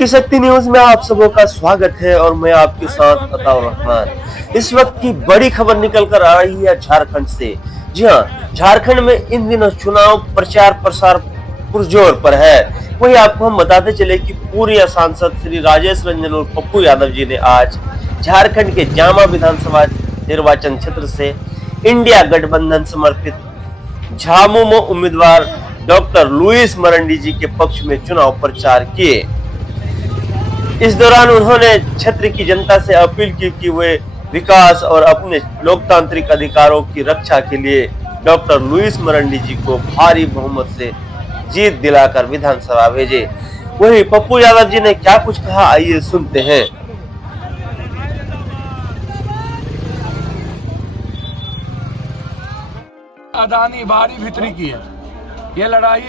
आपकी शक्ति न्यूज में आप सबों का स्वागत है और मैं आपके साथ अताउर रहमान। इस वक्त की बड़ी खबर निकल कर आ रही है झारखंड से। जी हाँ, झारखंड में इन दिनों चुनाव प्रचार प्रसार पुरजोर पर है। वहीं आपको हम बताते चले कि पूर्व सांसद श्री राजेश रंजन और पप्पू यादव जी ने आज झारखंड के जामा विधानसभा निर्वाचन क्षेत्र से इंडिया गठबंधन समर्पित झामुमो उम्मीदवार डॉक्टर लुइस मरंडी जी के पक्ष में चुनाव प्रचार किए। इस दौरान उन्होंने क्षेत्र की जनता से अपील की कि वे विकास और अपने लोकतांत्रिक अधिकारों की रक्षा के लिए डॉक्टर लुइस मरंडी जी को भारी बहुमत से जीत दिलाकर विधानसभा भेजे। वहीं पप्पू यादव जी ने क्या कुछ कहा, आइए सुनते हैं। अदानी बाहरी भीतरी की है, ये लड़ाई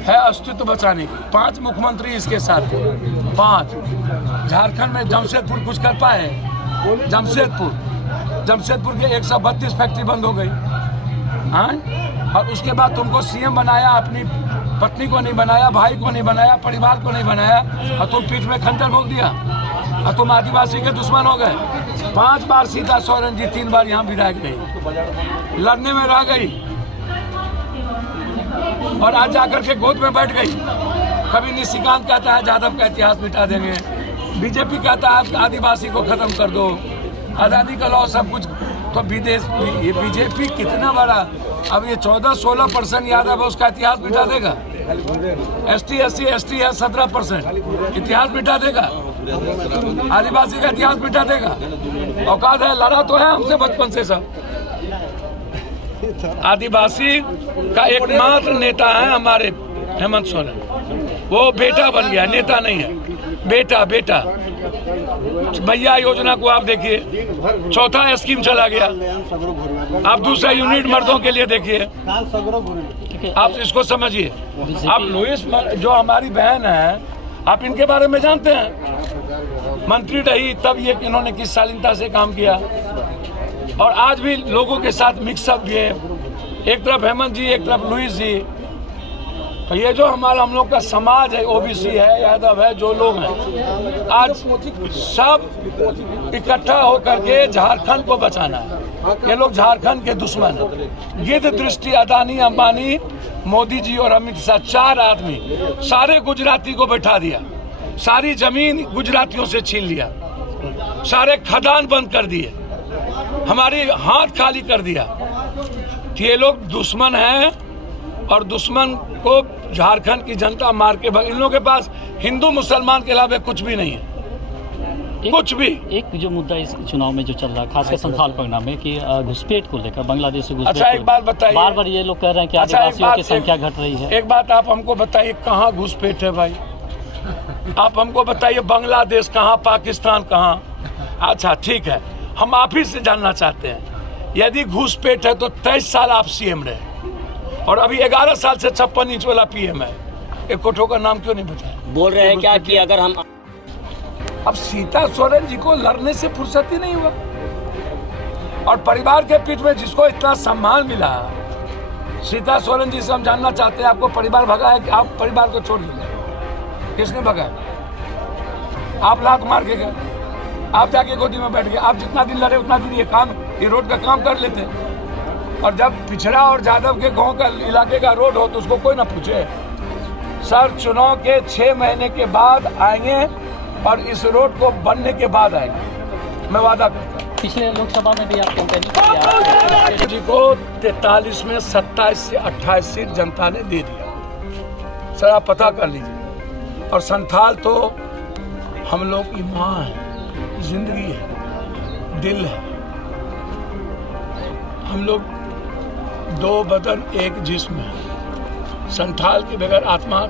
है अस्तित्व बचाने की। 5 मुख्यमंत्री इसके साथ थे, 5। झारखंड में जमशेदपुर कुछ कर पाए? जमशेदपुर के 132 फैक्ट्री बंद हो गई। हाँ, और उसके बाद तुमको सीएम बनाया, अपनी पत्नी को नहीं बनाया, भाई को नहीं बनाया, परिवार को नहीं बनाया, और तुम पीठ में खंजर भोंक दिया और तुम आदिवासी के दुश्मन हो गए। 5 बार सीता सोरेन जी, 3 बार यहाँ विधायक गई, लड़ने में रह गई और आज जाकर के गोद में बैठ गई। कभी निशिकांत कहता है यादव का इतिहास मिटा देंगे, बीजेपी कहता है आदिवासी को खत्म कर दो, आज़ादी का लॉ सब कुछ। तो विदेश ये बीजेपी कितना बड़ा, अब ये 14-16% यादव है, उसका इतिहास मिटा देगा। ST है 17%, इतिहास मिटा देगा। आदिवासी का इतिहास मिटा देगा। औकात है, लड़ा तो है हमसे बचपन से सब। आदिवासी का एकमात्र नेता है हमारे हेमंत सोरेन, वो बेटा बन गया, नेता नहीं है, बेटा। भैया योजना को आप देखिए, 4था स्कीम चला गया। आप दूसरा यूनिट मर्दों के लिए देखिए, आप इसको समझिए। आप लुइस जो हमारी बहन है, आप इनके बारे में जानते हैं? मंत्री रही तब ये इन्होंने किस शालीनता से काम किया, और आज भी लोगों के साथ मिक्सअप भी है। एक तरफ हेमंत जी, एक तरफ लुइस जी। तो ये जो हम लोग का समाज है, ओबीसी है, यादव है, जो लोग हैं, आज सब इकट्ठा होकर के झारखंड को बचाना है। ये लोग झारखंड के दुश्मन हैं। गिद्ध दृष्टि अदानी, अंबानी, मोदी जी और अमित शाह, 4 आदमी सारे गुजराती को बैठा दिया, सारी जमीन गुजरातियों से छीन लिया, सारे खदान बंद कर दिए, हमारी हाथ खाली कर दिया। ये लोग दुश्मन हैं और दुश्मन को झारखंड की जनता मार के इन लोगों के पास हिंदू मुसलमान के अलावा कुछ भी नहीं है, कुछ भी। एक जो मुद्दा इस चुनाव में जो चल रहा है, खासकर संथाल परगना में, कि घुसपैठ को लेकर बांग्लादेश से घुसपैठ। अच्छा, एक बात बताइए, बार ये लोग कह रहे हैं कि आदिवासियों की संख्या घट रही है। एक बात आप हमको बताइए, कहाँ घुसपैठ है भाई? आप हमको बताइए, बांग्लादेश कहाँ, पाकिस्तान कहाँ? अच्छा ठीक है, हम आप ही से जानना चाहते हैं, यदि घुसपैठ है तो 23 साल आप सीएम रहे और अभी 11 साल से 56 इंच वाला पीएम है। एक कोठो का नाम क्यों नहीं बताया? बोल रहे हैं क्या कि अगर हम अब सीता सोरेन जी को लड़ने से फुर्सत ही नहीं हुआ, और परिवार के पीठ में जिसको इतना सम्मान मिला, सीता सोरेन जी से हम जानना चाहते हैं, आपको परिवार भगा है कि आप परिवार को छोड़ दिया? किसने भगाया? आप लात मार के गए, आप जाके गोदी में बैठ गए। आप जितना दिन लड़े उतना दिन ये रोड का काम कर लेते। और जब पिछड़ा और जादव के गांव का इलाके का रोड हो तो उसको कोई ना पूछे। सर, चुनाव के 6 महीने के बाद आएंगे और इस रोड को बनने के बाद आएंगे, मैं वादा करता हूँ। पिछले लोकसभा में भी आप कैंपेनिंग किया जी को 43 में 27 से 28 सीट जनता ने दे दिया। सर आप पता कर लीजिए। और संथाल तो हम लोग की माँ है, जिंदगी है, दिल है। हम लोग 2 बदन एक जिस्म है। संथाल के बगैर आत्मा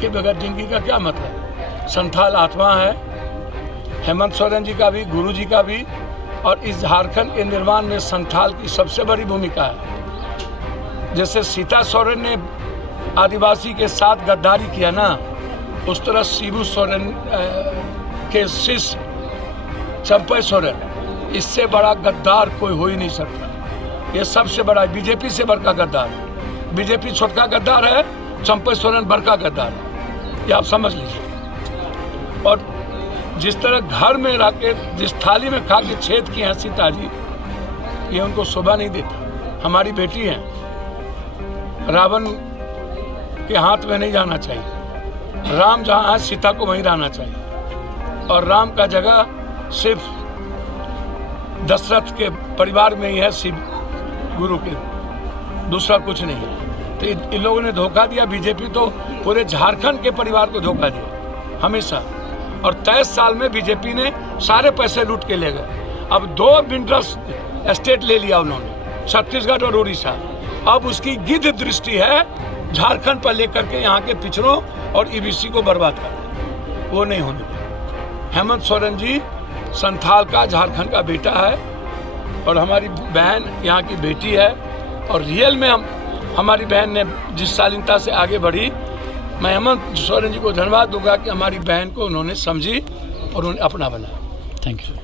के बगैर जिंदगी का क्या मतलब? संथाल आत्मा है, हेमंत सोरेन जी का भी, गुरु जी का भी, और इस झारखंड के निर्माण में संथाल की सबसे बड़ी भूमिका है। जैसे सीता सोरेन ने आदिवासी के साथ गद्दारी किया ना, उस तरह शिबू सोरेन के शिष्य चंपई सोरेन, इससे बड़ा गद्दार कोई हो ही नहीं सकता। ये सबसे बड़ा, बीजेपी से बड़का गद्दार है। बीजेपी छोटका गद्दार है, चंपई सोरेन बड़का गद्दार है, ये आप समझ लीजिए। और जिस तरह घर में रह के जिस थाली में खा के छेद की हैं सीताजी, ये उनको शोभा नहीं देता। हमारी बेटी है, रावण के हाथ में नहीं जाना चाहिए। राम जहाँ है सीता को वहीं रहना चाहिए, और राम का जगह सिर्फ दशरथ के परिवार में ही है, शिव गुरु के, दूसरा कुछ नहीं है। तो इन लोगों ने धोखा दिया। बीजेपी तो पूरे झारखंड के परिवार को धोखा दिया हमेशा, और 23 साल में बीजेपी ने सारे पैसे लूट के ले गए। अब 2 मिनरल्स एस्टेट ले लिया उन्होंने, छत्तीसगढ़ और उड़ीसा। अब उसकी गिद्ध दृष्टि है झारखंड पर लेकर के यहाँ के पिछड़ों और ईबीसी को बर्बाद करना, वो नहीं होने देगा। हेमंत सोरेन जी संथाल का, झारखंड का बेटा है, और हमारी बहन यहाँ की बेटी है, और रियल में हमारी बहन ने जिस शालीनता से आगे बढ़ी, मैं हेमंत सोरेन जी को धन्यवाद दूंगा कि हमारी बहन को उन्होंने समझी और उन्हें अपना बनाया। Thank you.